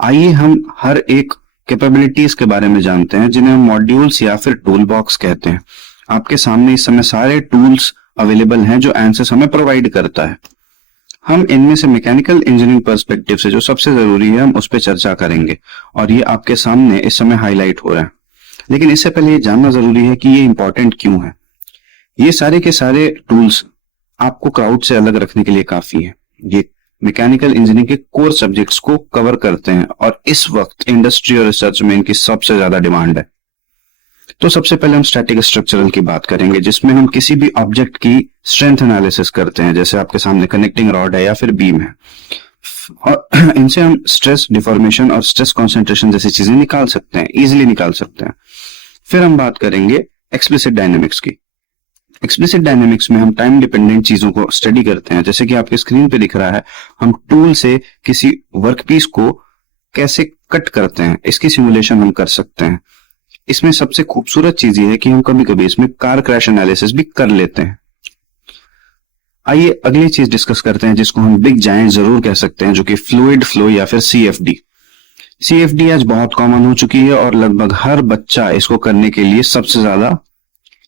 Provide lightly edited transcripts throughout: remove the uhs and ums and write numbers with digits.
आइए हम हर एक कैपेबिलिटीज के बारे में जानते हैं जिन्हें हम मॉड्यूल्स या फिर टूल बॉक्स कहते हैं। आपके सामने इस समय सारे टूल्स अवेलेबल हैं जो एनसिस हमें प्रोवाइड करता है। हम इनमें से मैकेनिकल इंजीनियरिंग पर्सपेक्टिव से जो सबसे जरूरी है हम उस पर चर्चा करेंगे और ये आपके सामने इस समय हाईलाइट हो रहा है। लेकिन इससे पहले ये जानना जरूरी है कि ये इंपॉर्टेंट क्यों है। ये सारे के सारे टूल्स आपको क्राउड से अलग रखने के लिए काफी है। ये मैकेनिकल इंजीनियरिंग के कोर सब्जेक्ट्स को कवर करते हैं और इस वक्त इंडस्ट्री और रिसर्च में इनकी सबसे ज्यादा डिमांड है। तो सबसे पहले हम स्टैटिक स्ट्रक्चरल की बात करेंगे, जिसमें हम किसी भी ऑब्जेक्ट की स्ट्रेंथ एनालिसिस करते हैं। जैसे आपके सामने कनेक्टिंग रॉड है या फिर बीम है, और इनसे हम स्ट्रेस डिफॉर्मेशन और स्ट्रेस कॉन्सेंट्रेशन जैसी चीजें निकाल सकते हैं, इजिली निकाल सकते हैं। फिर हम बात करेंगे एक्सप्लिसिट डायनेमिक्स की। एक्सप्लिसिट डायनेमिक्स में हम टाइम डिपेंडेंट चीजों को स्टडी करते हैं। जैसे कि आपके स्क्रीन पे दिख रहा है, हम टूल से किसी वर्कपीस को कैसे कट करते हैं, इसकी सिमुलेशन हम कर सकते हैं। इसमें सबसे खूबसूरत चीज ये है कि हम कभी कभी इसमें कार क्रैश एनालिसिस भी कर लेते हैं। आइए अगली चीज डिस्कस करते हैं जिसको हम बिग जायंट जरूर कह सकते हैं, जो कि फ्लूइड फ्लो या फिर सीएफडी। सीएफडी आज बहुत कॉमन हो चुकी है और लगभग हर बच्चा इसको करने के लिए सबसे ज्यादा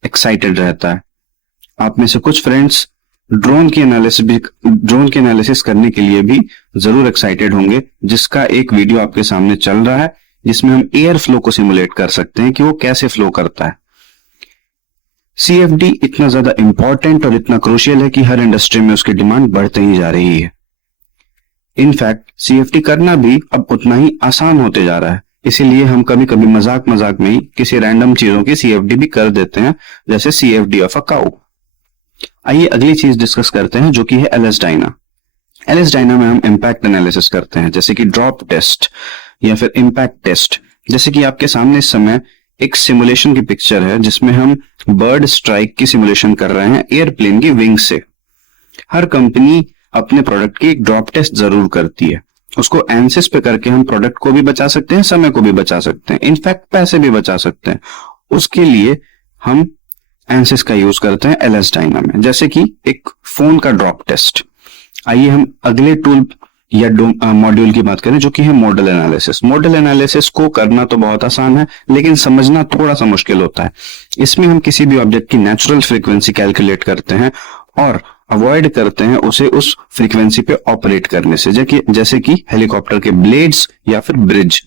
एक्साइटेड रहता है। आप में से कुछ फ्रेंड्स ड्रोन की एनालिसिस करने के लिए भी जरूर एक्साइटेड होंगे, जिसका एक वीडियो आपके सामने चल रहा है जिसमें हम एयर फ्लो को सिमुलेट कर सकते हैं कि वो कैसे फ्लो करता है। सीएफडी इतना ज्यादा इंपॉर्टेंट और इतना क्रूशियल है कि हर इंडस्ट्री में उसकी डिमांड बढ़ते ही जा रही है। इनफैक्ट सीएफडी करना भी अब उतना ही आसान होते जा रहा है, इसीलिए हम कभी कभी मजाक में ही किसी रैंडम चीजों की सीएफडी भी कर देते हैं, जैसे सीएफडी ऑफ अ काऊ। आइए अगली चीज डिस्कस करते हैं जो कि है एलएस डायना। एलएस डायना में हम इंपैक्ट एनालिसिस करते हैं, जैसे कि ड्रॉप टेस्ट या फिर इंपैक्ट टेस्ट। जैसे कि आपके सामने इस समय एक सिमुलेशन की पिक्चर है जिसमें हम बर्ड स्ट्राइक की सिमुलेशन कर रहे हैं एयरप्लेन की विंग से। हर कंपनी अपने प्रोडक्ट की एक ड्रॉप टेस्ट जरूर करती है। उसको एनसिस पे करके हम प्रोडक्ट को भी बचा सकते हैं, समय को भी बचा सकते हैं, इनफैक्ट पैसे भी बचा सकते हैं। उसके लिए हम एनसिस का यूज करते हैं एलएस डायना में, जैसे कि एक फोन का ड्रॉप टेस्ट। आइए हम अगले टूल या मॉड्यूल की बात करें जो कि है मॉडल एनालिसिस। मॉडल एनालिसिस को करना तो बहुत आसान है, लेकिन समझना थोड़ा सा मुश्किल होता है। इसमें हम किसी भी ऑब्जेक्ट की नेचुरल फ्रीक्वेंसी कैलकुलेट करते हैं और अवॉइड करते हैं उसे उस फ्रीक्वेंसी पे ऑपरेट करने से, जैसे कि हेलीकॉप्टर के ब्लेड्स या फिर ब्रिज।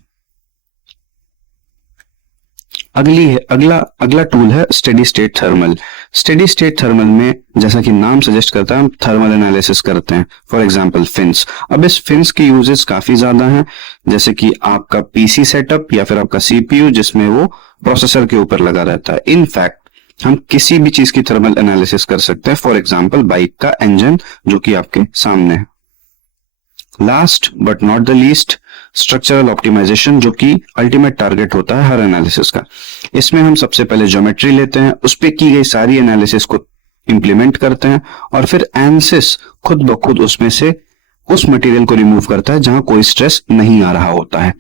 अगला टूल है steady state thermal. Steady state thermal में जैसा कि नाम सजेस्ट करता है, हम थर्मल एनालिसिस करते हैं। For example fins. अब इस फिन्स के यूजेस काफी ज्यादा हैं, जैसे कि आपका पीसी सेटअप या फिर आपका सीपीयू जिसमें वो प्रोसेसर के ऊपर लगा रहता है। इनफैक्ट हम किसी भी चीज की थर्मल एनालिसिस कर सकते हैं, फॉर एग्जाम्पल बाइक का इंजन जो कि आपके सामने है। Last but not the least, structural optimization, जो कि अल्टीमेट टारगेट होता है हर एनालिसिस का। इसमें हम सबसे पहले ज्योमेट्री लेते हैं, उस पे की गई सारी एनालिसिस को इंप्लीमेंट करते हैं और फिर एनसिस खुद ब खुद उसमें से उस मटेरियल को रिमूव करता है जहां कोई स्ट्रेस नहीं आ रहा होता है।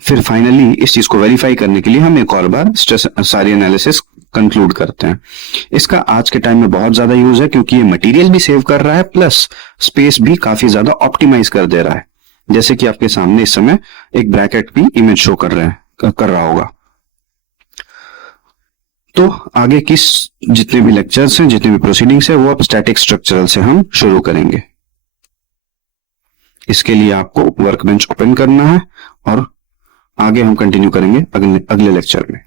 फिर फाइनली इस चीज को वेरीफाई करने के लिए हम एक और बार स्ट्रेस सारी एनालिसिस कंक्लूड करते हैं। इसका आज के टाइम में बहुत ज्यादा यूज है क्योंकि ये मटेरियल भी सेव कर रहा है प्लस स्पेस भी काफी ज्यादा ऑप्टिमाइज कर दे रहा है। जैसे कि आपके सामने इस समय एक ब्रैकेट भी इमेज शो कर रहा होगा। तो आगे की जितने भी लेक्चर्स हैं, जितने भी प्रोसीडिंग्स है, वो अब स्टैटिक स्ट्रक्चरल से हम शुरू करेंगे। इसके लिए आपको वर्कबेंच ओपन करना है और आगे हम कंटिन्यू करेंगे अगले लेक्चर में।